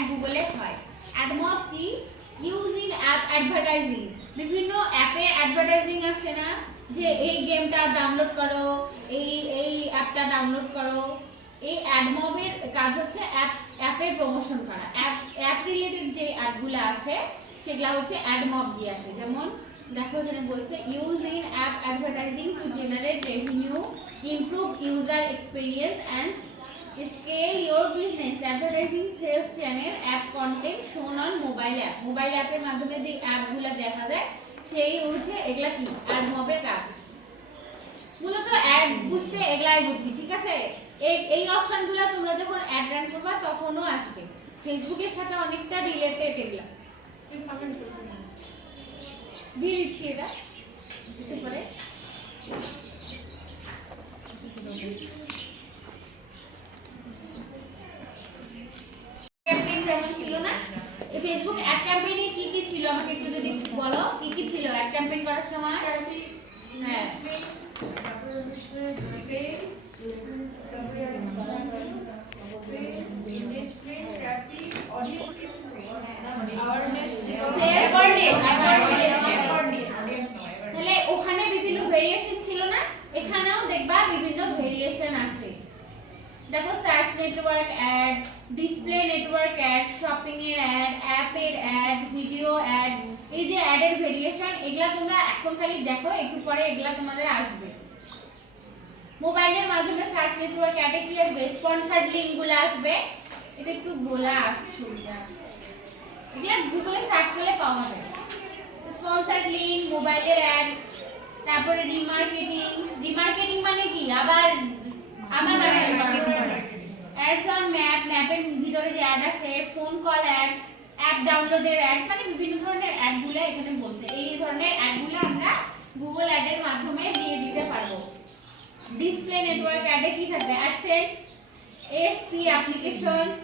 Add গুগলে হয়। AdMob কি? Use in app advertising. বিভিন্ন অ্যাপে অ্যাডভার্টাইজিং আসে না, যে এই গেমটা ডাউনলোড করো, এই অ্যাপটা ডাউনলোড করো। এই অ্যাডমবের কাজ হচ্ছে অ্যাপের প্রমোশন করা। অ্যাপ রিলেটেড যে অ্যাডগুলো আসে সেগুলো হচ্ছে অ্যাডমব দিয়ে আসে। যেমন দেখো যেটা বলছে, use in app advertising to generate revenue, improve user experience and scale your business. Advertising sales channel app content shown on mobile app. Mobile অ্যাপের মাধ্যমে যে অ্যাপগুলো দেখা যায় সেই হচ্ছে এগুলা কি অ্যাডমবের কাজ। মূলত অ্যাড বুঝতে এগুলাই বুঝি, ঠিক আছে। এই অপশনগুলো তোমরা যখন অ্যাড রান করবা তখনও আসবে। ফেসবুকের সাথে অনেকটা রিলেটেড এগুলা। দিয়ে দিচ্ছি এটা একটু করে। ক্যাম্পেইন যেমন ছিল না, এই ফেসবুক অ্যাড ক্যাম্পেইনে কি কি ছিল আমাকে একটু যদি বলো, কি কি ছিল অ্যাড ক্যাম্পেইন করার সময়? হ্যাঁ, তাহলে ওখানে বিভিন্ন ভেরিয়েশন ছিল না, এখানেও দেখবা বিভিন্ন ভেরিয়েশন আছে। দেখো search network ad, display network ad, shopping এর অ্যাড, অ্যাপের অ্যাড, ভিডিও অ্যাড। এই যে অ্যাডের ভেরিয়েশন, এগুলা তোমরা এখন খালি দেখো, একটু পরে এগুলা তোমাদের আসবে। মোবাইলের মাধ্যমে সার্চ নেটওয়ার্ক অ্যাডে কি আসবে? স্পন্সর্ড লিংকগুলো আসবে। এটা একটু বলা আসছে, এগুলা গুগলে সার্চ করলে পাওয়া যায়। স্পন্সর্ড লিংক, মোবাইলের অ্যাড, তারপরে রিমার্কেটিং মানে কি? আবার মার্কেটিং করা। অ্যাডস অন ম্যাপ, ম্যাপের ভিতরে যে অ্যাড আসে, ফোন কল অ্যাড, অ্যাপ ডাউনলোডের অ্যাড, মানে বিভিন্ন ধরনের অ্যাডগুলো এখানে বলছে। এই ধরনের অ্যাডগুলো আমরা গুগল অ্যাডের মাধ্যমে দিয়ে দিতে পারবো। ডিসপ্লে নেটওয়ার্ক অ্যাডে কি থাকবে? অ্যাডসেন্স, এসপি অ্যাপ্লিকেশনস,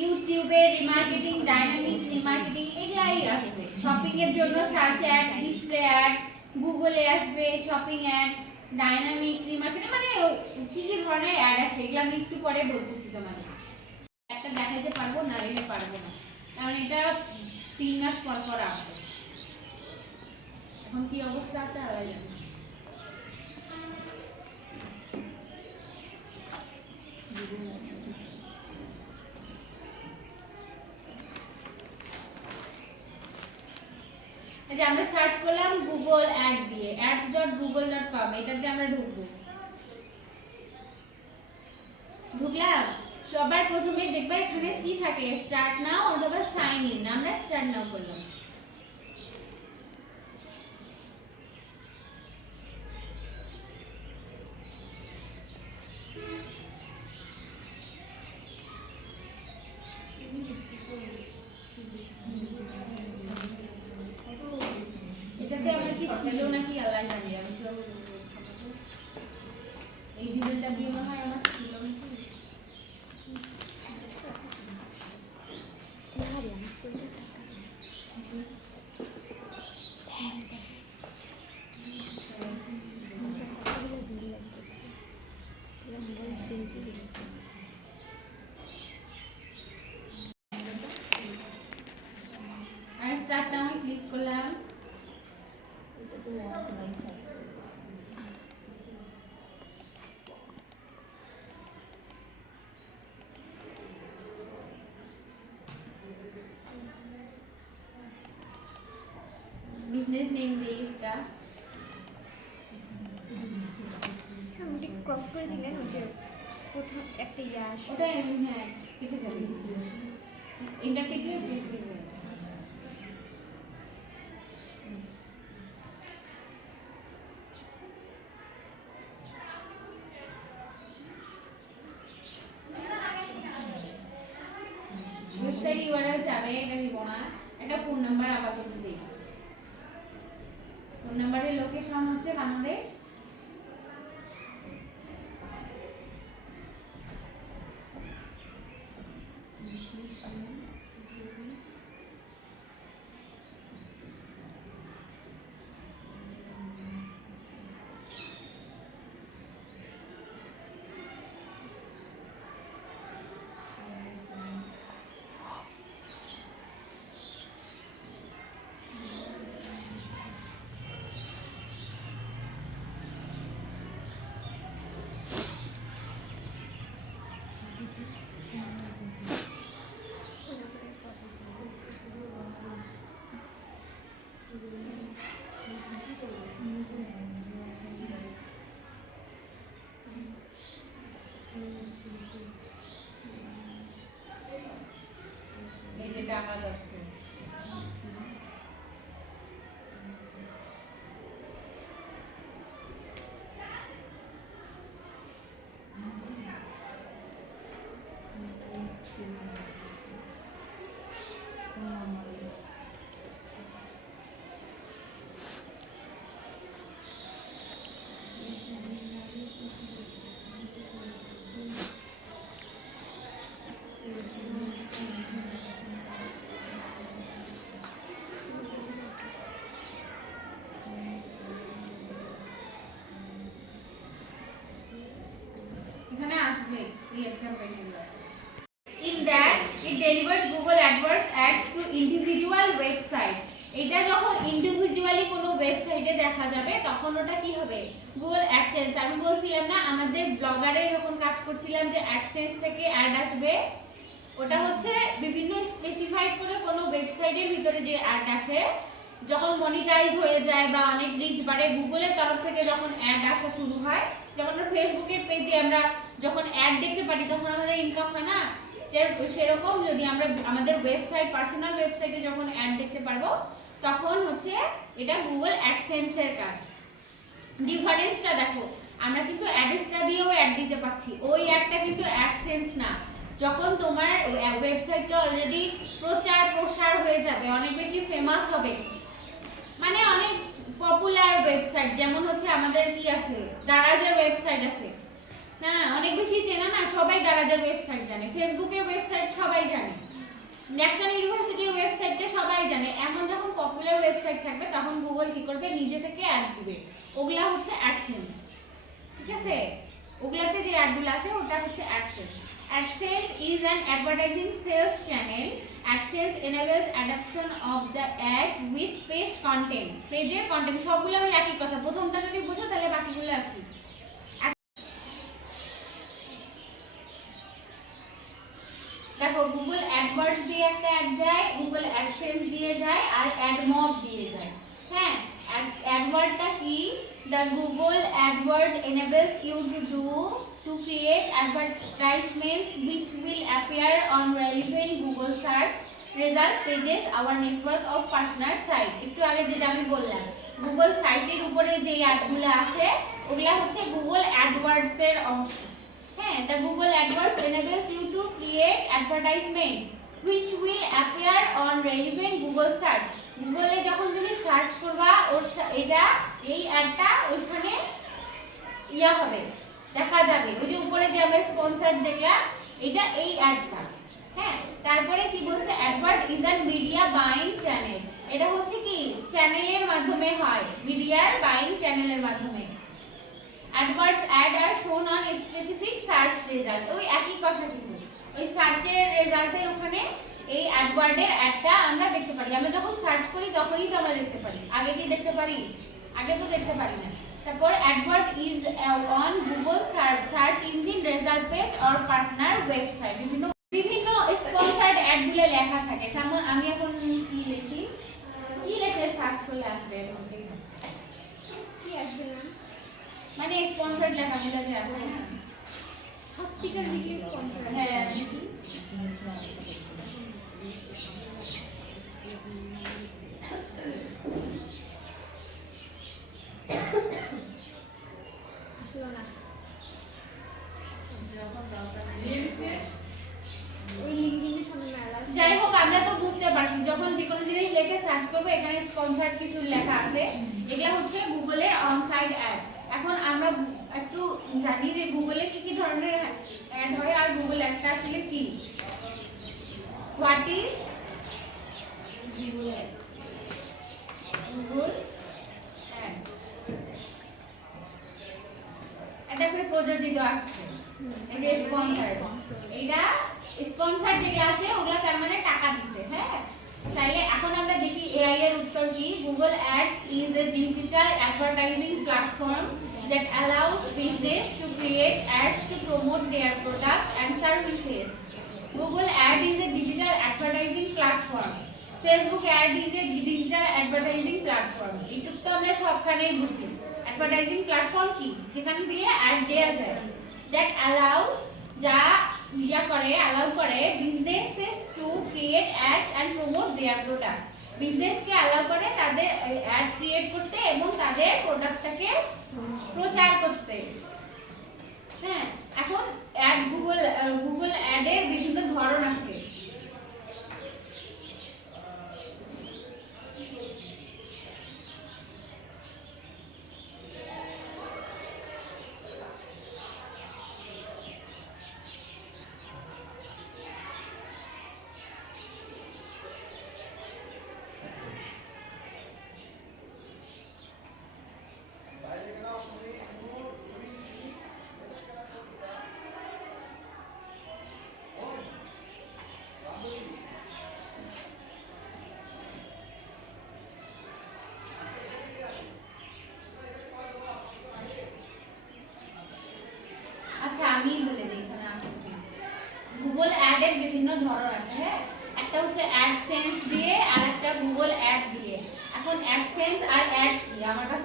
ইউটিউবের রিমার্কেটিং, ডাইনামিক রিমার্কেটিং, এগুলাই আসবে। শপিং এর জন্য সার্চ অ্যাড, ডিসপ্লে অ্যাড, গুগলে আসবে শপিং অ্যাড, ডাইনামিক রিমার্কেটিং, মানে কি কি ধরনের অ্যাড আসে এগুলো আমি একটু পরে বলতেছি তোমাদের। একটা দেখাইতে পারবো না, রেলে পারবো না, কারণ এটা 3 মাস পর পর আসবে। এখন কি অবস্থা আছে আল্লাহ জানে। এই যে আমরা সার্চ করলাম গুগল অ্যাড দিয়ে, ads.google.com, এটাতে আমরা ঢুকবো। ঢুকলাম, সবার প্রথমে দেখবা এখানে কি থাকে? স্টার্ট নাও অথবা সাইন ইন। আমরা স্টার্ট নাও করলাম। এটাতে আমার কি ছিল নাকি আল্লাহ জানে। আমি তো এই জিমেলটা দিয়ে মনে হয় আমার ছিল নাকি। স্টার্টটা আমি ক্লিক করলাম। বিজনেস নেম দেই এটা। ওটা ক্রস করে দিলেন, ওটা প্রথম একটা ইয়ে আসে। ওটা হ্যাঁ কেটে যাবে। এন্টার টিপলে কেটে যাবে। ওয়েবসাইট ইউআরএল যাবে, এটা দিব না। একটা ফোন নাম্বার আপাতত দেই। ফোন নাম্বারের লোকেশন হচ্ছে বাংলাদেশ। যেটা আমার কাছে। এখানে আসবে ক্রিয়েট ক্যাম্পেইন গুলো। In that it delivers Google AdWords ads to individual website. এটা যখন ইন্ডিভিজুয়ালি কোনো ওয়েবসাইটে দেখা যাবে তখন ওটা কি হবে? Google AdSense. আমি বলছিলাম না আমাদের ব্লগারে যখন কাজ করছিলাম যে অ্যাডসেন্স থেকে অ্যাড আসবে, ওটা হচ্ছে বিভিন্ন স্পেসিফাইড করে কোনো ওয়েবসাইটের ভিতরে যে অ্যাড আসে, যখন মনিটাইজ হয়ে যায় বা অনেক রিচ বাড়ে, গুগলের তরফ থেকে যখন অ্যাড আসা শুরু হয়, যেমন ফেসবুকের পেজে আমরা যখন অ্যাড দেখতে পারি তখন আমাদের ইনকাম হয় না, সেরকম যদি আমরা আমাদের ওয়েবসাইট পার্সোনাল ওয়েবসাইটে যখন অ্যাড দেখতে পারবো তখন হচ্ছে এটা গুগল অ্যাডসেন্সের কাজ। ডিফারেন্সটা দেখো, আমরা কিন্তু অ্যাডসটা দিয়েও অ্যাড দিতে পারছি, ওই অ্যাডটা কিন্তু অ্যাডসেন্স না। যখন তোমার ওয়েবসাইটটা অলরেডি প্রচার প্রসার হয়ে যাবে, অনেক বেশি ফেমাস হবে, মানে অনেক পপুলার ওয়েবসাইট, যেমন হচ্ছে আমাদের কি আছে, দারাজের ওয়েবসাইট আছে না, অনেক বেশি চেনা না, সবাই দারাজের ওয়েবসাইট জানে, ফেসবুকের ওয়েবসাইট সবাই জানে, ন্যাশনাল ইউনিভার্সিটির ওয়েবসাইটটা সবাই জানে। এমন যখন পপুলার ওয়েবসাইট থাকবে তখন গুগল কি করবে, নিজে থেকে অ্যাড দিবে, ওগুলা হচ্ছে অ্যাডসেন্স। ঠিক আছে, ওগুলাতে যে অ্যাডগুলো আসে ওটা হচ্ছে AdSense. AdSense is an advertising sales channel. AdSense enables adoption of the ad with page content. পেজের কন্টেন্ট সবগুলো ওই একই কথা, প্রথমটা যদি বুঝো তাহলে বাকিগুলো একই। দেখো গুগল অ্যাডওয়ার্ডস দিয়ে একটা অ্যাড যায়, গুগল অ্যাডসেন্স দিয়ে যায়, আর অ্যাডমব দিয়ে যায়। হ্যাঁ, অ্যাডওয়ার্ডটা কি? The Google AdWord enables you to create advertisements which will appear on relevant Google search result pages, our network of partner site. একটু আগে যেটা আমি বললাম, গুগল সাইটের উপরে যে অ্যাডগুলো আসে ওগুলা হচ্ছে গুগল অ্যাডওয়ার্ডস এর অংশ। হ্যাঁ, the Google AdWords enables you to create advertisement which will appear on relevant Google search. গুগলে যখন তুমি সার্চ করবা ওর এটা এই অ্যাডটা ওইখানে ইয়া হবে, দেখা যাবে, ওই যে উপরে যে আমরা স্পন্সরড দেখলাম এটা এই অ্যাডটা। হ্যাঁ, তারপরে কি বলছে, Edward is a media buying channel, এটা হচ্ছে কি চ্যানেলের মাধ্যমে হয়, মিডিয়ার বাইং চ্যানেলের মাধ্যমে। AdWords ad are shown on a specific search result, ওই একই কথা কিন্তু ওই সার্চের রেজাল্টের ওখানে এই অ্যাডওয়ার্ডের অ্যাডটা আমরা দেখতে পারি, আমরা যখন সার্চ করি তখনই তো আমরা দেখতে পারি, আগে কি দেখতে পারি? আগে তো দেখতে পারি না। তারপর Edward is on Google search engine result page or partner website, বিভিন্ন বিভিন্ন স্পন্সরড অ্যাডগুলো লেখা থাকে। যেমন আমি এখন কি লিখি, কি লিখে সার্চ করলে আসবে এরকম কি আসবে না, মানে স্পন্সরড লেখাগুলো যে আসে না, হসপিটাল দিকে স্পন্সর। হ্যাঁ, আসলো না, ওই লিংকডিনের সামনে মেলা। যাই হোক, আমরা তো বুঝতে পারছি যখন যে কোনো জিনিস লিখে সার্চ করবো এখানে স্পন্সরড কিছু লেখা আসে, এগুলা হচ্ছে গুগলের অনসাইট অ্যাড। এখন আমরা একটু জানি যে গুগলে কি কি ধরনের অ্যাড হয়, আর গুগল অ্যাডটা আসলে কি, what is Google ad? Google ad এটা করে প্রযোজিত আসছে, এই যে স্পন্সরড, এইটা স্পন্সরড যেগুলো আসে ওগুলা তার মানে টাকা দিছে। হ্যাঁ, তাইলে এখন আমরা দেখি এআই এর উত্তর কি। Google ads is a digital advertising platform that allows business to create ads to promote their product and services. Google Ad is a digital advertising platform. Facebook Ad is a digital advertising platform. YouTube তো আমরা সবখানেই বুঝি। Advertising platform কি? যেখান দিয়ে add দেয়া যায়। That allows, যা allow করে businesses to create ads and their product. বিজনেসকে অ্যালাউ করে তাদের অ্যাড ক্রিয়েট করতে এবং তাদের প্রোডাক্টটাকে প্রচার করতে। হ্যাঁ, এখন অ্যাড গুগল অ্যাডের বিভিন্ন ধরন আছে। আচ্ছা, আমি বলে দিই এখানে গুগল অ্যাডের বিভিন্ন ধরন আছে। হ্যাঁ, একটা হচ্ছে অ্যাডসেন্স দিয়ে আর একটা গুগল অ্যাড দিয়ে। এখন অ্যাডসেন্স আর অ্যাড কি আমার কাছে